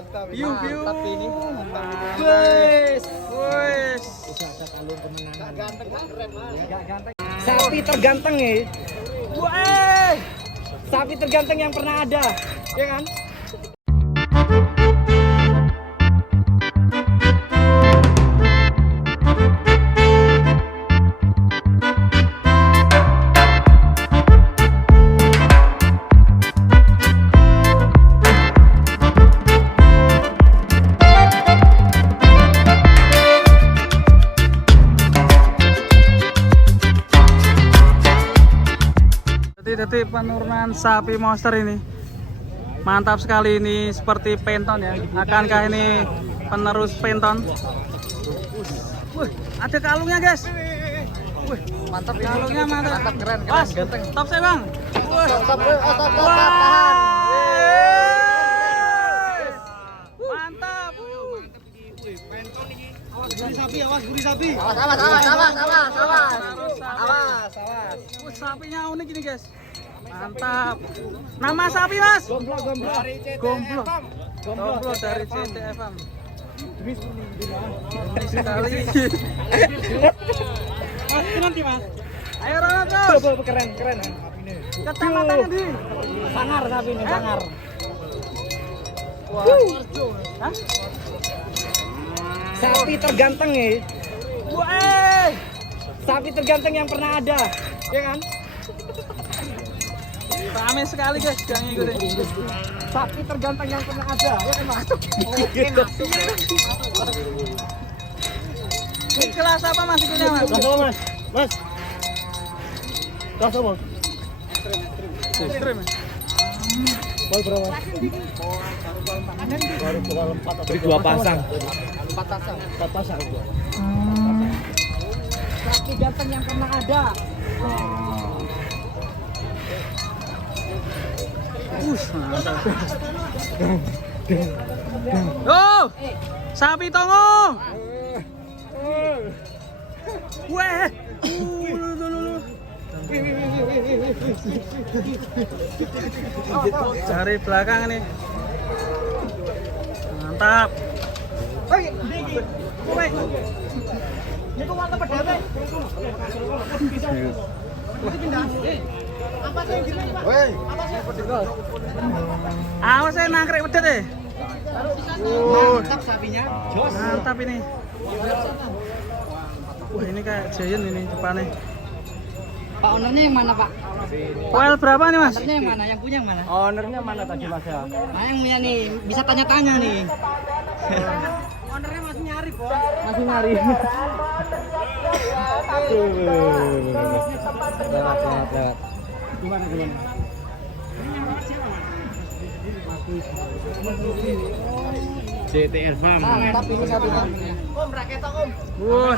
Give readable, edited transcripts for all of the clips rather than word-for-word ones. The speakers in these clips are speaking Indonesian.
Mantap ini. Wes. Wes. Ada kalung kemenangan. Gak ganteng, gak keren mas. Gak ganteng. Sapi terganteng ya. Wah. Sapi terganteng yang pernah ada, ya kan? Jadi penurunan sapi monster ini mantap sekali, ini seperti penton ya. Akankah ini penerus penton? Ada kalungnya guys. Mantap kalungnya, mantap keren, ganteng. Top saya bang. Mantap. Awas gurih sapi, awas gurih sapi. Awas. Sapinya unik ini guys. Mantap. Nama sapi mas? Gomblo dari CTFM. Sekali. Mas nanti mas. Ayo Ronald terus. Keren. Kecamatannya di Sangar sapi ini, sangar. Wah. Hah? Sapi terganteng ya. Wah. Sapi terganteng yang pernah ada, ya kan? Rame sekali guys, yang ngikutin. Sapi terganteng yang pernah ada, ya kan mas? Ini kelas apa mas ikunya mas? Kelas apa mas? Mas? Kelas apa? Ekstrim. Bal berapa? Baru pukul 4 atau 2 pasang. 4 pasang. Sapi ganteng yang pernah ada. Mantap. Oh, sapi tongo. Weh. Dari belakang nih. Mantap. Itu warna pedang. Apa sih gini, Pak? Woi. Apa sih? Awas saya nangkrek pedet deh. Mantap sapinya. Jos. Mantap ini. Wah, ini kayak giant ini depannya. Pak ownernya yang mana Pak? Well berapa nih mas? Ownernya yang mana? Yang punya yang mana? Ownernya mana tadi mas ya? Nah yang punya nih, bisa tanya-tanya nih. Ownernya masih nyari, Bos. Masih nyari. Lewat. Gimana? CTR Farm. Mantap ini sapinya. Om, raketok Om. Wah,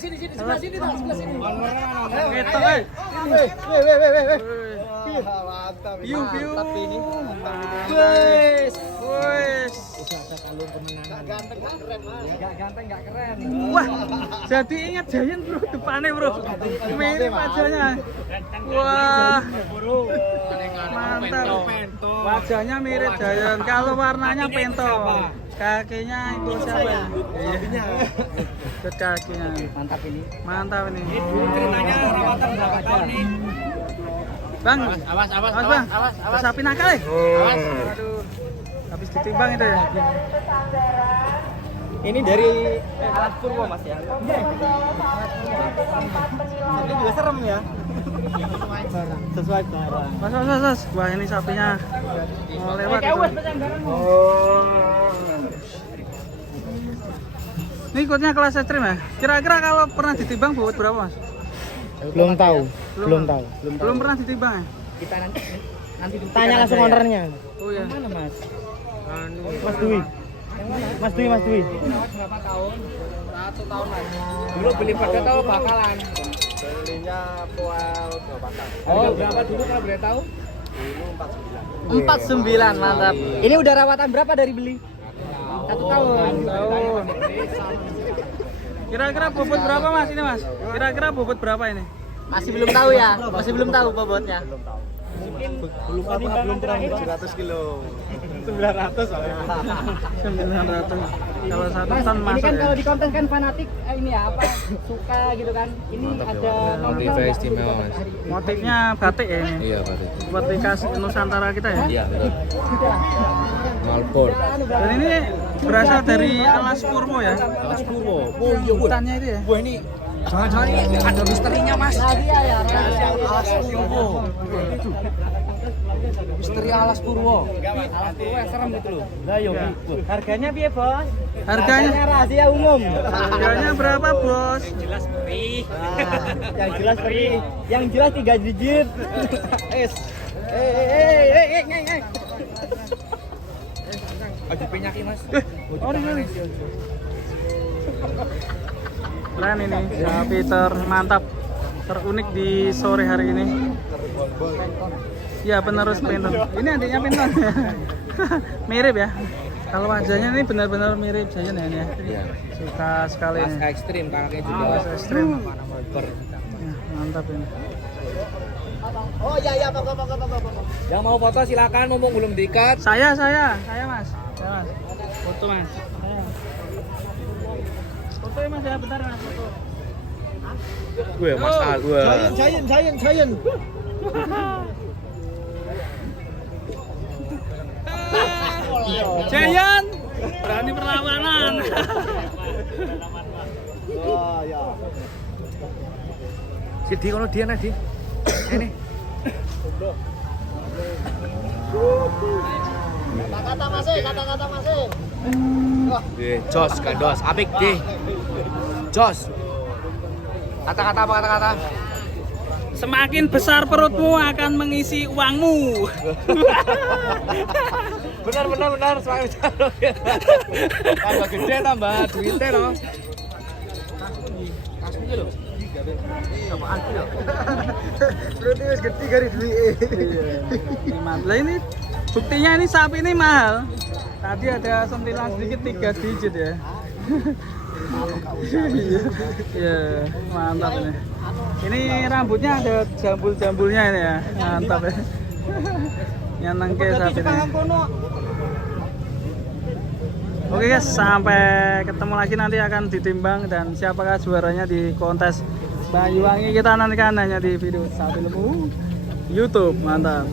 Sini sebelah sini dah, sebelah sini. ketok eh. Mantap. Piu. ini. Wes. Wes. Ada kalung kemenangan. Gak ganteng, gak keren mas. Gak ganteng, gak keren. Wah, jadi ingat giant bro, depannya bro. Mirip wajahnya. Wah, mantap. Wajahnya mirip giant. Kalau warnanya penton. Kakinya itu siapa ya? Iya. Ikut kakinya. Mantap ini. Mantap ini. Ceritanya rawatan berapa tahun nih? Bang, Awas. bang. Sapi nakal ya? Awas. Aduh, habis ditimbang itu ya? Ini dari alat purwo mas ya? Ini juga serem ya? Sesuai barang. Mas. Wah ini sapinya mau lewat itu. Ini ikutnya kelas ekstrim ya? Kira-kira kalau pernah ditimbang bobot berapa mas? Belum tahu. Belum pernah ditimbang ya? Kita nanti Tanya langsung ownernya. Oh iya. Mana mas? Mas Dwi. Mas Dwi. berapa tahun? 1 tahun lagi. Dulu beli pada tahu bakalan. Belinya poel berapa tahun? Oh berapa dulu kalau boleh tahu? Dulu 49, mantap. Ini udah rawatan berapa dari beli? 1 tahun. Kira-kira bobot berapa mas ini mas? Kira-kira bobot berapa ini? Masih belum tahu ya? Masih belum tahu bobotnya. belum pernah 700 kilo. 900 soalnya. 900. Kalau 1 Mas, ton ini masuk kan ya. kalau di konten kan fanatik ini ya apa suka gitu kan. Ini ada Motifnya istimewa mas. Motifnya batik ya. Iya batik. Seperti khas Nusantara kita ya. Iya betul. Malbor. Dan ini berasal dari Alas Purwo ya. Alas Purwo. Oh iya bu. Hutannya itu ya. Wah ini jangan-jangan ini ada misterinya mas. rahasia ya, rahasia. Alas Purwo. Misteri Alas Purwo. Alas Purwo yang serem gitu loh. Lah yo. Harganya piye, Bos? Harganya Rahasia umum. harganya berapa, Bos? Yang jelas free. Yang jelas 3 digit. Es. Aduh penyakit mas. Oh, ini. Keren ini, sapi termantap, terunik di sore hari ini. Ya penerus Penton. Ini adiknya Penton. Mirip ya. Kalau wajahnya ini benar-benar mirip saja ya ini ya. Iya. Suka sekali Mas ini. ekstrim kakaknya juga. Mas ekstrim. Malbor. Ya, mantap ini. Oh iya Pak. Yang mau foto silakan mumpung belum diikat. Saya Mas. Foto Mas. Saya. Foto ya Mas ya, bentar Mas foto. Gue mas A gue. Giant. Jayan, berani perlawanan. Oh ya. Sidi kalau dia nanti. Ini. Kata-kata masih. Jos gandos, apik deh. Jos. Kata-kata apa kata-kata? Semakin besar perutmu akan mengisi uangmu. Benar, semakin besar. Tambah gede tambah duitnya loh. Kasih loh. Apaan sih loh? Berarti wis gede kari duit. Lah ini buktinya ini sapi ini mahal. Tadi ada sentilan sedikit 3 digit ya. Iya, mantap ini. Ini rambutnya ada jambul-jambulnya ini ya. Mantap ya. Nyenengke sapi ini. Oke guys, sampai ketemu lagi nanti akan ditimbang dan siapakah juaranya di kontes Banyuwangi kita nantikan hanya di video Sapi Lembu YouTube. Mantap.